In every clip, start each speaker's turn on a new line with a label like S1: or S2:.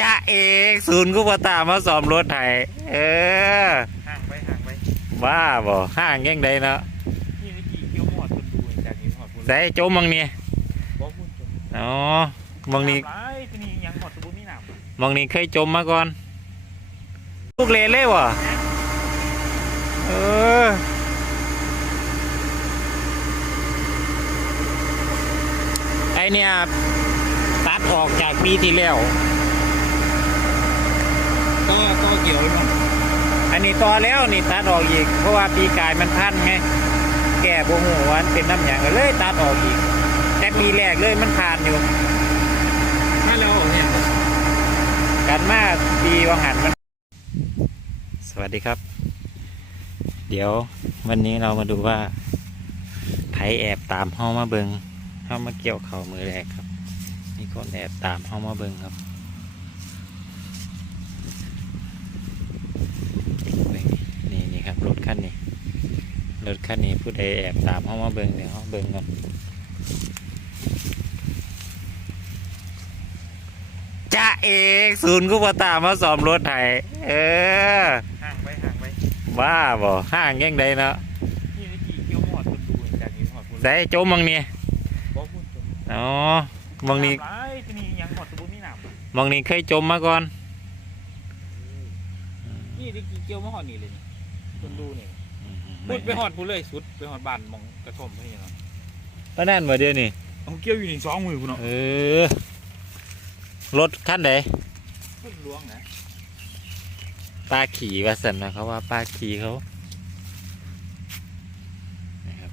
S1: จ้าเอกศูนย์กุปตามาสอมรถไถเออ
S2: ห่างไปห่างไป
S1: บ้าบ่ห้างยังไดเนาะ
S2: นี่นี่กี่เกี่ยวหมอดคนดูจากนี้หมอดคน
S1: ใส่โจมมังเนี่ย
S2: บอกพูดจน
S1: อ๋อมังนี้
S2: ไอ้ที่นี่ยังหมดสบู่มีหนาม
S1: มังนี้เคยจมมาก่อนลูกเลนเลยวะเออไอเนี่ยตัดออกจากปีที่แล้ว
S2: ก็ก็เกี่ยวแล้วมั้ง
S1: อันนี้ต่อแล้วนี่ตัดออกอีก เพราะว่าปีกายมันพันไง แก่บหัวามันเป็นน้ำหยางก็เลยตัดออกอีก แต่ปีแรกเลยมันผ่านอยู่
S2: ถ้าเราเนี่ย
S1: กันมาปีวังหันมัน สวัสดีครับ เดี๋ยววันนี้เรามาดูว่าไผแอบตามเฮามาเบิงเฮามาเกี่ยวเข่ามือแรกครับ มีคนแอบตามเฮามาเบิงครับนี่นี่ครับรถคันนี้ รถคันนี้ผู้ใดแอบตามเฮามาเบิงเดี๋ยวเฮาเบิงกันจ้าเอกศูนย์กุปตามาสอมรถไถเออ
S2: ห่างไปห่างไป
S1: บ้าบ่ห้างยังไดเนาะ
S2: นี่นี่กี่เกี่ยวหมอดคนดูจากนี้หมอดคน
S1: ใส่โจมมังเนี่ย
S2: บอกพูดจน
S1: อ๋อมังนี้
S2: ไอ้ที่นี่ยังหมดสบู่มีหนาม
S1: มังนี้เคยจมมาก่อน
S2: นี่นี่กี่เกี่ยวมาหอดนี่เลยนี่คนดูนี่ พูดไปหอดพูดเลยสุดไปหอดบ้านมองกระท่อมไม่ใช่หรอ
S1: ก็นั่นมาเดียวนี่
S2: เอาเกี่ยวอยู่นี่สองมือคุณเนาะ
S1: เออรถคันไหน
S2: พูดล้วงนะ
S1: ป้าขี่ว่าสันนะเขาว่าป้าขี่เขานะครับ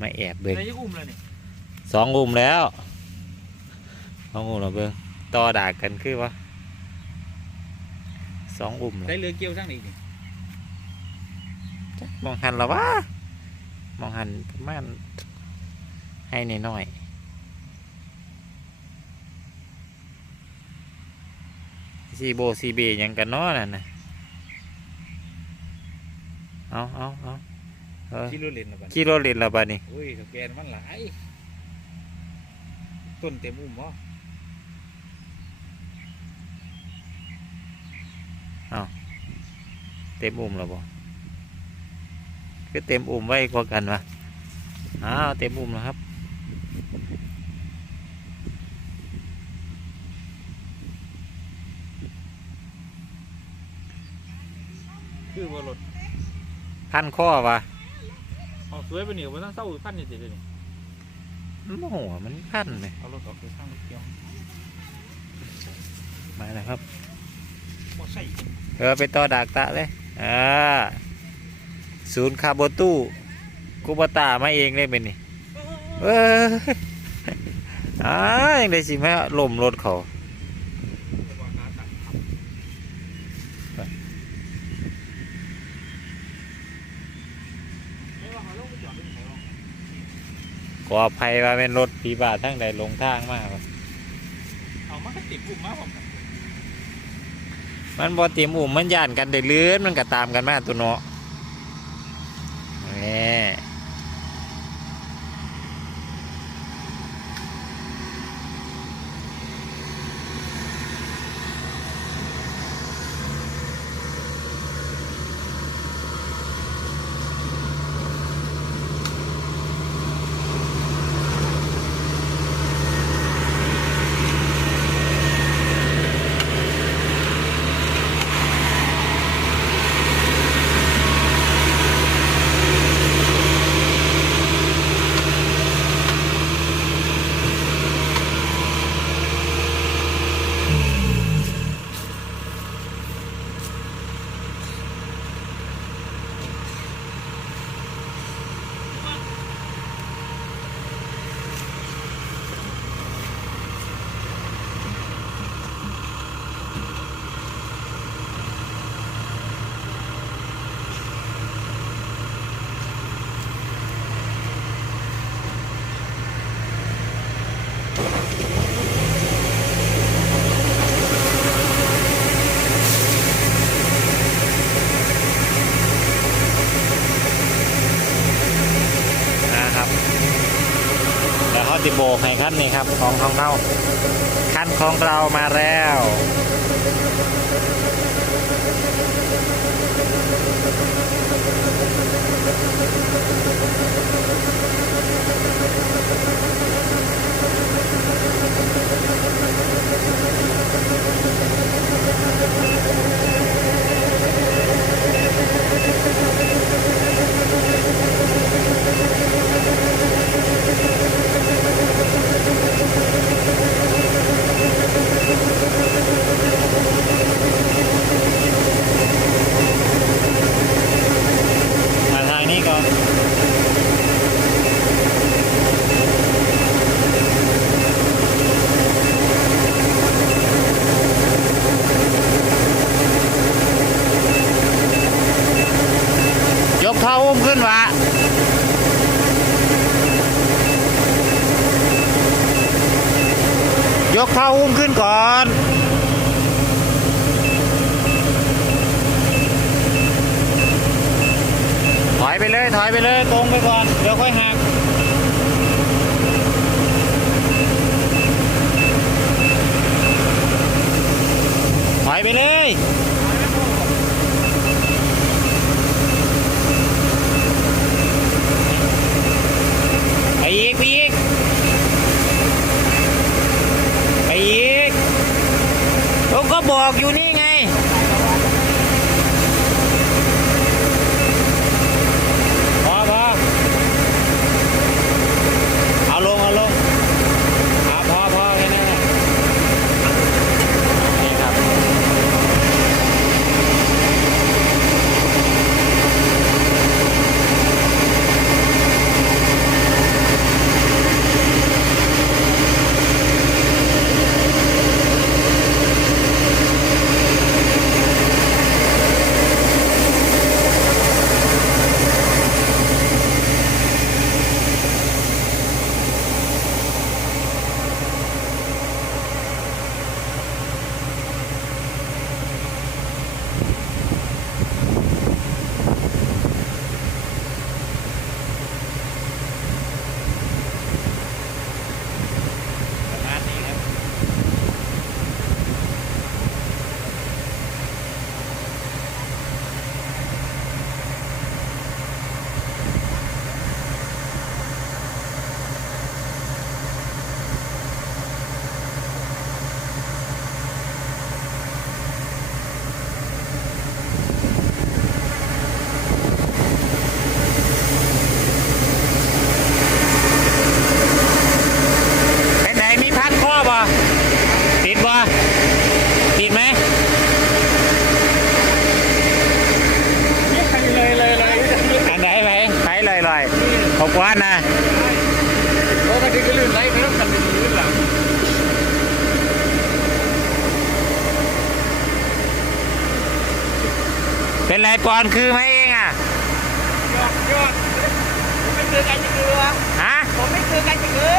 S1: มาแอบเบิ่ง
S2: อะไรจะอุ้มเลยนี่
S1: สองอุ้มแล้วสองอุ้มแล้วเบิ่งต่อด่ากันคือวะสองอุ้ม
S2: ได้
S1: แล้ว
S2: เรือเกี่ยวทั้งนี้นี่
S1: มองหันแล้ววะมองหันประมาณให้น้อยๆซีโบซีเบหยังกันเนาะนั่นนะเอาเอาเอาเออ
S2: ที่รู้เล่นนะบ้าน
S1: ขี่รถเล่นและบ้านี่
S2: โอ้ยสแกนมันหลายต้นเต็มอุ้มบ่
S1: เต็มอุ้มแล้วบ่ คือเต็มอุ้มไว้กว่ากันวะอ้าวเต็มอุ้มแล้วครับ
S2: คือว่ารถ
S1: พันข้อวะ
S2: เอาสวยไปนี่ว่าต้องเศร้าพันนี่สิเดี๋ยวนี้
S1: โอ้โหมันพันเลย
S2: เอารถออกไปข้างรถเกี่ยว
S1: มาแล้วครับ
S2: บ่ใส่
S1: เออไปต่อดากตะเลยอ่า ศูนย์คาร์โบตู้กูบตามาเองเลยเป็นนี่เอออ้ายังได้สิแม่ล่มรถเขาขออภัยว่าเป็นรถปีบาททั้งใดลงทางมาก
S2: เอามากติดอุ้มมาผมกัน
S1: มันบอเตรียมอุ่มมันย่านกันได้เลื่อนมันก็ตามกันมาตัวเนาะ นี่ สิโบกให้คันนี่ครับของของเราคันของเรามาแล้ว มาทางนี้ก่อน ยกเท้า อุ้มขึ้นวะยกเท้าอุ้มขึ้นก่อนถอยไปเลยถอยไปเลยตรงไปก่อนเดี๋ยวค่อยหักถอยไปเลย หกวันนะ
S2: โอ้มันก็ลื่นไหลไปแล้วกันลื่นหลัง
S1: เป็นไรปอนคือไหมเองอะ
S2: ยอดยอดผมไม่คือกันจะคือวะ
S1: ฮะ
S2: ผมไม่คือกันจะคือ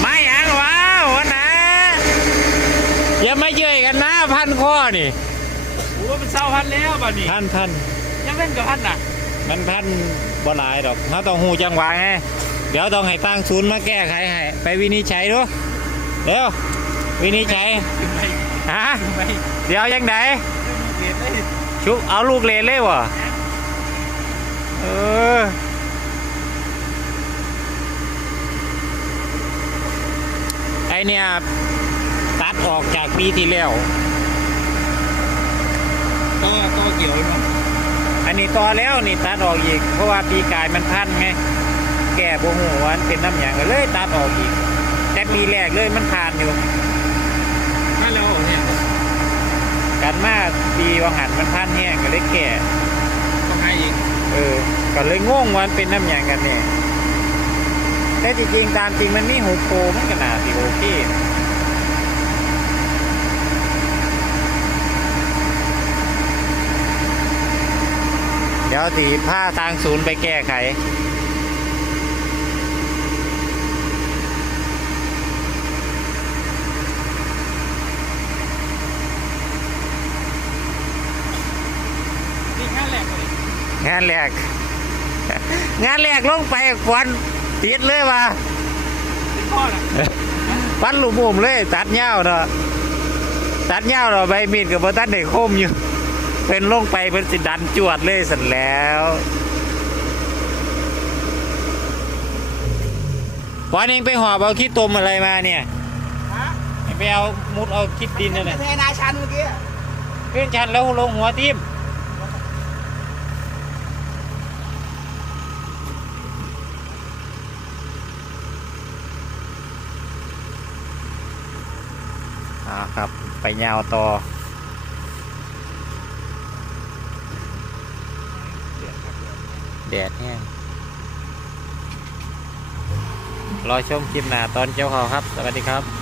S1: ไม่หยังว้าววะนะอย่ามาเย่ยกันนะพันข้อนี่
S2: โอ้มันเศร้า พันแล้วป่ะนี่
S1: พันพัน
S2: ยังเล่นกับพันน่ะ
S1: มันพันบ่หลายดอกเราต้องหูจังหวะไงเดี๋ยวต้องให้ตั้งศูนย์มาแก้ไขให้ไปวินิจฉัยดูเร็ววินิจฉัย
S2: ถึงไหม
S1: ฮะ
S2: ถึงไหม
S1: เดี๋ยวยังไง
S2: เห็นเลย
S1: ชุบเอาลูกเลนเลยวะเออไอเนี่ยตัดออกจากปีที่แล้ว
S2: ก็ก็ เกี่ยวเนาะ
S1: อันนี้ต่อแล้วนี่ตัดออกอีก เพราะว่าปีกายมันพันไง แก่บวหัวามันเป็นน้ำหยางก็เลยตัดออกอีก แต่ปีแรกเลยมันผ่านอยู่
S2: ไม่แล้วเนี่ย
S1: กันมาปีวังหันมันพันแห้งก็เลยแก่
S2: ต้องให้อีก
S1: เออก็เลยงงว่ามันเป็นน้ำหยางกันเนี่ยแต่จริงๆตามจริงมันมีหูโพมันก็น่าสิโอเค เดี๋ยวตีผ้าทางศูนย์ไปแก้ไข
S2: นี่แค่แรกเลย
S1: งานแรก งานแรกลงไปควันติดเลยว่ะ
S2: ที่พ่อน่ะ
S1: ปันลูกมุมเลย ตัดเงาวเนาะตัดเงาวเนาะใบมีดกับบตันได้คมอยู่ เป็นลงไปเป็นสิดันจวดเลยสันแล้ววันเองไปหอบเอาขี้ตมอะไรมาเนี่ย
S3: ฮะ
S1: ไปเอามุดเอาคิดดินนั่น
S3: ไป
S1: น่ะ
S3: เทนายชันเมื่อกี้
S1: เพื่อนชันแล้วลงหัวทิ่มอ่าครับ ไปยาวต่อ แดดแห้งรอชมคลิปหน้าตอนเจ้าเขาครับ สวัสดีครับ